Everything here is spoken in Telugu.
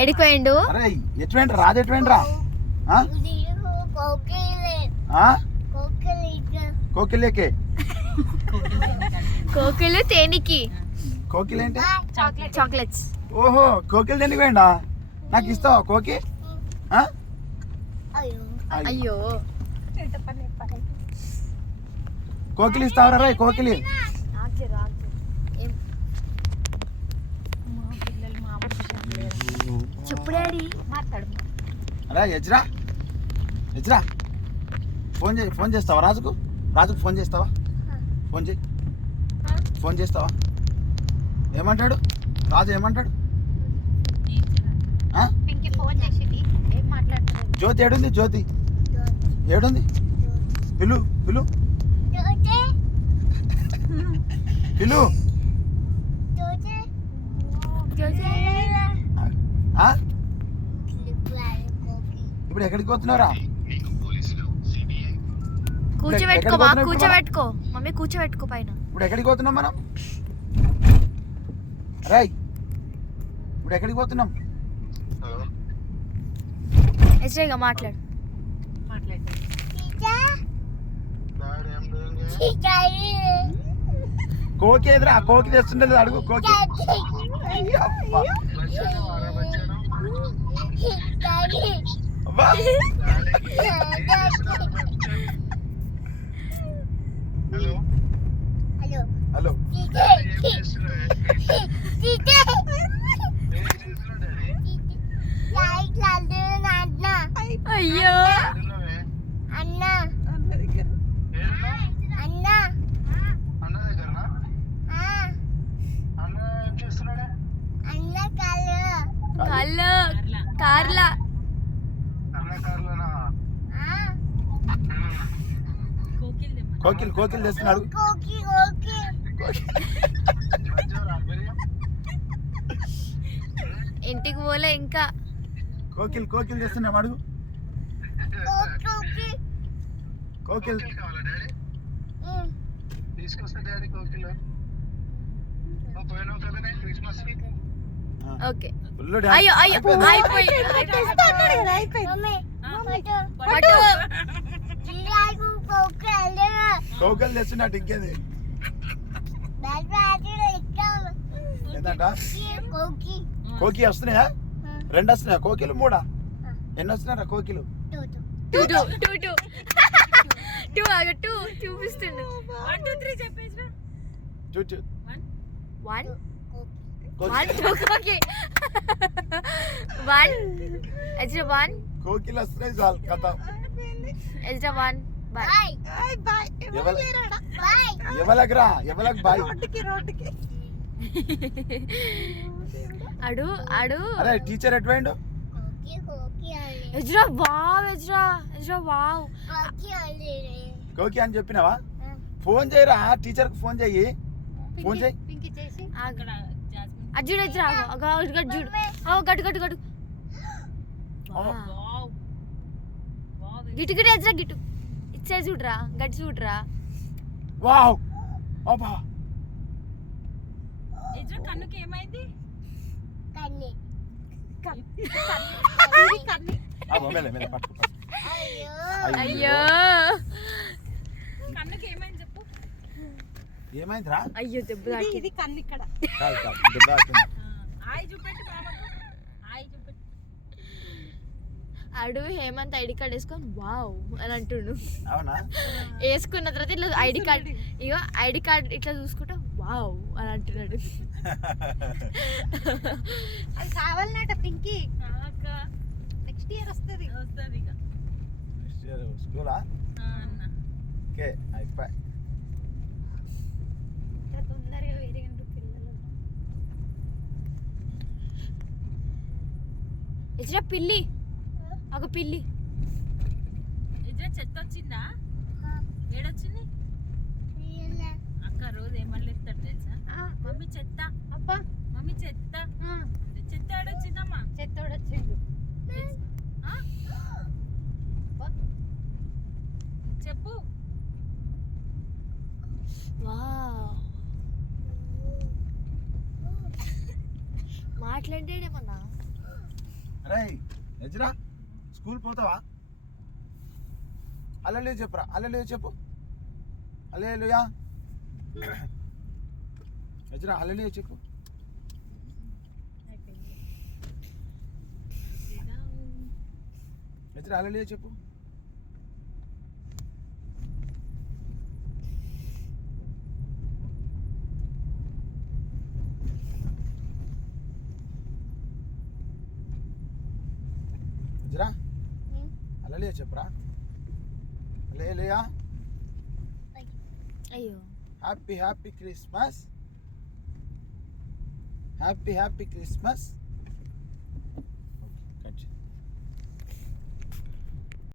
ఎడిపోయిండు. అరే ఎటువంటి రాజు ఎటువంటిరా కోకిలేకే కోకిలు తేనికి. కోకిల్ ఏంటి? చాక్లెట్స్. ఓహో కోకిల్ దేనికి పోయిండా? నాకు ఇస్తావా కోకి? అయ్యో కోకిలి ఇస్తావరా రే కోకిలి? చెప్పు డాడీ. అరే యజ్రా యజ్రా ఫోన్ చేస్తావా రాజుకు? ఫోన్ చేస్తావా? ఫోన్ చేస్తావా? ఏమంటాడు రాజు? ఏమంటాడు? జ్యోతి ఏడుంది? జ్యోతి ఏడుంది? పిలు పిలు పిలు. ఇప్పుడు ఎక్కడికి పోతున్నారా? కూర్చోబెట్టుకో మమ్మీ, కూర్చోబెట్టుకో పైన. ఇప్పుడు ఎక్కడికి పోతున్నాం మనం? రై ఇప్పుడు ఎక్కడికి పోతున్నాం? ఎస్ఐగా మాట్లాడు. కోకి ఎదురా కోకి తెస్తుండలేదు, అడుగు కోకి. హలో అయ్యో కార్లా. కోకిల్ తెస్తున్నాడు. ఇంటికి పోలే ఇంకా. కోకిల్ తెస్తున్నాం, అడుగు. కోకిల్ ఓకే. అయ్యో కోకిల్ తెస్తున్నట్టు ఇంకేది ఏంటంట? కోకి వస్తున్నాయా? 2 వస్తున్నాయా కోకిలు? 3 ఎన్ని వస్తున్నారా కోకిలు? 2 చూపిస్తుండు. 1 2 3 చెప్పేసినా. 2 1 కోకిలు వస్తున్నాయి చాలు కథ. ఎవలకు బాయ్. అడు అరే టీచర్ ఎటువైండు? Ezra wow. కోకి అని చెప్పినావా? ఫోన్ చేయరా టీచర్ కు, ఫోన్ చెయ్యి. అజ్జుడు ఎజ్రా చూడు. గట్టు గిటు ఎజ్రా గిటు ఇచ్చే చూడరా, గట్టి చూడరా. వావ్ అబ్బా. ఎజ్రా కన్నుకి ఏమైంది? అయ్యో కన్నుకి ఏమైంది చెప్పు. ఏమైందిరా? అయ్యో దెబ్బ తాకింది. ఇది కన్ను ఇక్కడ. దెబ్బ తాకింది. ఆయి చూపెట్టు బాబాకు. ఆయి చూపెట్టు. అడు హేమంత్ ఐడి కార్డ్ వేసుకొని వావ్ అని అంటుండు. అవునా? వేసుకున్న తర్వాత ఇట్లా ఐడి కార్డ్ ఇట్లా చూసుకుంటా వావ్ అని అంటున్నాడు. అది కావాలన్నట పింకీ. నెక్స్ట్ ఇయర్ వస్తుంది ఇక. నెక్స్ట్ ఇయర్ స్కూలా? ఓకే అయిపోయి. తొందరగా వేరేగంటూ పిల్లలు. ఎజ్రా పిల్లి, ఒక పిల్లి. ఎజ్రా చెత్త వచ్చిందా? ఏడొచ్చింది? అక్క రోజు ఏమన్నా ఇస్తాడు తెలుసా? మమ్మీ చెత్త. అబ్బా మమ్మీ చెత్త. చెత్త ఏడొచ్చిందమ్మా? చెత్త ఏడొచ్చిండు చెప్పు. అట్లాంటిదేమన్నా రే ఎజ్రా స్కూల్ పోతావా అల్లెలు చెప్పురా అల్లెలు చెప్పు అల్లెలుయా ఎజ్రా అల్లెలు చెప్పు ఎజ్రా అల్లెలు చెప్పు ఎజ్రా అల్లెలు చెప్పురా అల్లెలుయా అయ్యో happy happy Christmas happy happy Christmas